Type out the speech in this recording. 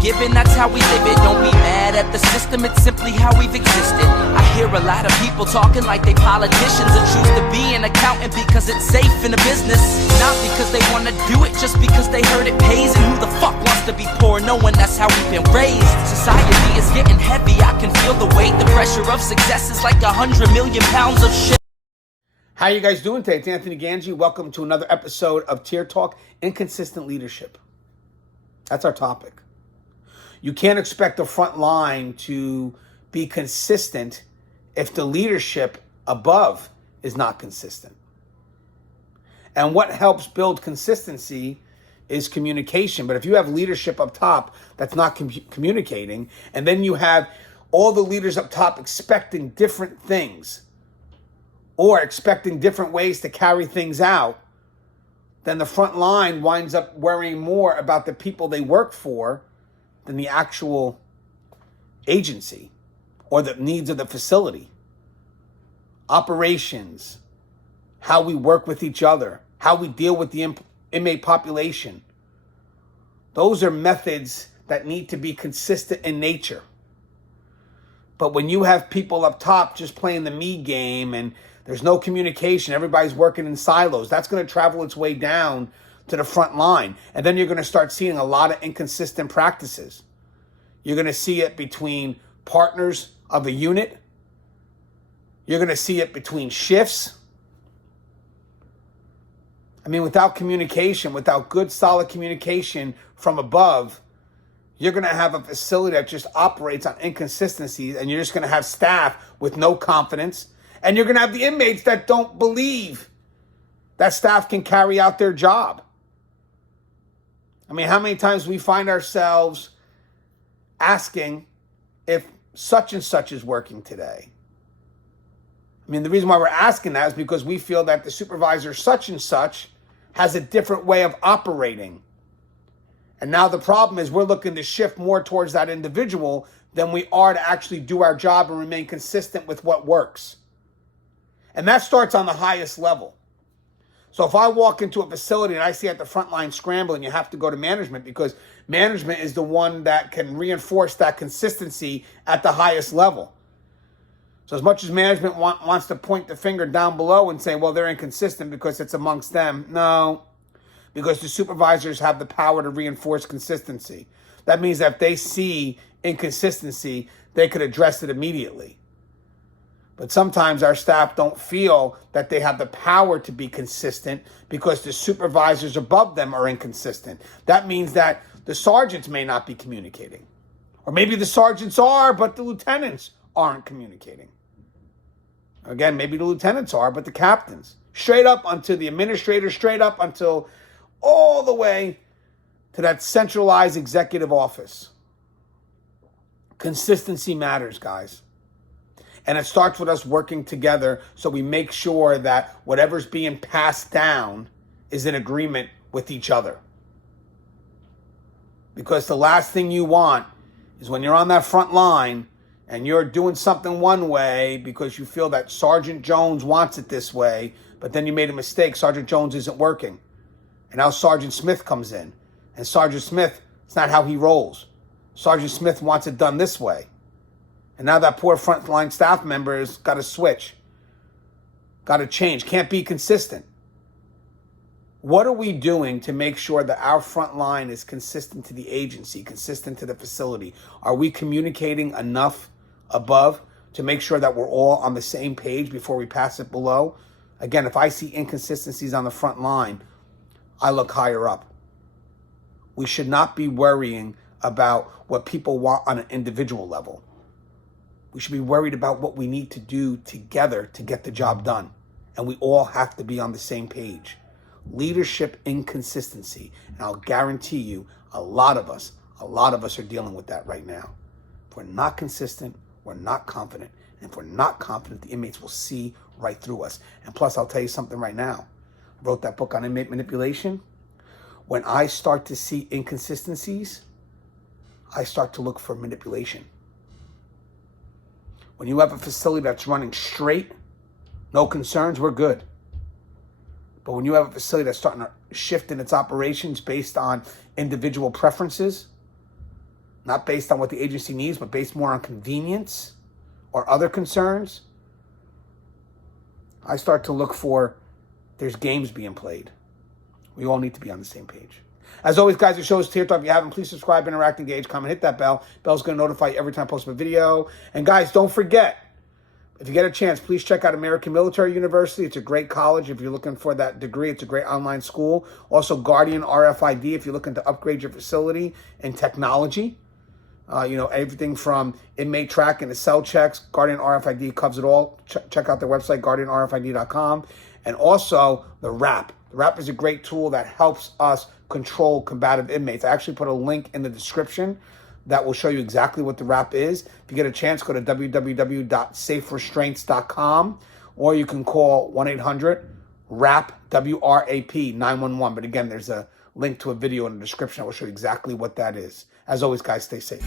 given, that's how we live it. Don't be mad at the system, it's simply how we've existed. I hear a lot of people talking like they politicians and choose to be an accountant because it's safe in the business. Not because they want to do it, just because they heard it pays. And who the fuck wants to be poor knowing that's how we've been raised? Society is getting heavy, I can feel the weight. The pressure of success is like 100 million pounds of shit. How you guys doing today? It's Anthony Gangi. Welcome to another episode of Tier Talk, Inconsistent Leadership. That's our topic. You can't expect the front line to be consistent if the leadership above is not consistent. And what helps build consistency is communication. But if you have leadership up top that's not communicating, and then you have all the leaders up top expecting different things or expecting different ways to carry things out, then the front line winds up worrying more about the people they work for than the actual agency or the needs of the facility. Operations, how we work with each other, how we deal with the inmate population. Those are methods that need to be consistent in nature. But when you have people up top just playing the me game and there's no communication, everybody's working in silos, that's going to travel its way down to the front line. And then you're going to start seeing a lot of inconsistent practices. You're going to see it between partners of the unit. You're going to see it between shifts. I mean, without communication, without good, solid communication from above, you're going to have a facility that just operates on inconsistencies, and you're just going to have staff with no confidence, and you're going to have the inmates that don't believe that staff can carry out their job. I mean, how many times we find ourselves asking if such and such is working today? I mean, the reason why we're asking that is because we feel that the supervisor such and such has a different way of operating. And now the problem is we're looking to shift more towards that individual than we are to actually do our job and remain consistent with what works. And that starts on the highest level. So if I walk into a facility and I see at the front line scrambling, you have to go to management, because management is the one that can reinforce that consistency at the highest level. So as much as management wants to point the finger down below and say, well, they're inconsistent because it's amongst them. No, because the supervisors have the power to reinforce consistency. That means that if they see inconsistency, they could address it immediately. But sometimes our staff don't feel that they have the power to be consistent because the supervisors above them are inconsistent. That means that the sergeants may not be communicating. Or maybe the sergeants are, but the lieutenants aren't communicating. Again, maybe the lieutenants are, but the captains. Straight up until the administrator, straight up until all the way to that centralized executive office. Consistency matters, guys. And it starts with us working together so we make sure that whatever's being passed down is in agreement with each other. Because the last thing you want is when you're on that front line and you're doing something one way because you feel that Sergeant Jones wants it this way, but then you made a mistake. Sergeant Jones isn't working. And now Sergeant Smith comes in. And Sergeant Smith, it's not how he rolls. Sergeant Smith wants it done this way. And now that poor frontline staff member has got to switch, got to change, can't be consistent. What are we doing to make sure that our front line is consistent to the agency, consistent to the facility? Are we communicating enough above to make sure that we're all on the same page before we pass it below? Again, if I see inconsistencies on the front line, I look higher up. We should not be worrying about what people want on an individual level. We should be worried about what we need to do together to get the job done. And we all have to be on the same page. Leadership inconsistency. And I'll guarantee you, a lot of us are dealing with that right now. If we're not consistent, we're not confident. And if we're not confident, the inmates will see right through us. And plus, I'll tell you something right now. I wrote that book on inmate manipulation. When I start to see inconsistencies, I start to look for manipulation. When you have a facility that's running straight, no concerns, we're good. But when you have a facility that's starting to shift in its operations based on individual preferences, not based on what the agency needs, but based more on convenience or other concerns, I start to look for there's games being played. We all need to be on the same page. As always, guys, the show is Tear Talk. If you haven't, please subscribe, interact, engage, comment, hit that bell. Bell's going to notify you every time I post a video. And guys, don't forget, if you get a chance, please check out American Military University. It's a great college if you're looking for that degree. It's a great online school. Also, Guardian RFID if you're looking to upgrade your facility and technology. Everything from inmate tracking to cell checks. Guardian RFID covers it all. Check out their website, guardianrfid.com. And also, the RAP. The RAP is a great tool that helps us control combative inmates. I actually put a link in the description that will show you exactly what the RAP is. If you get a chance, go to www.saferestraints.com, or you can call 1-800-RAP, W-R-A-P, 911. But again, there's a link to a video in the description that will show you exactly what that is. As always, guys, stay safe.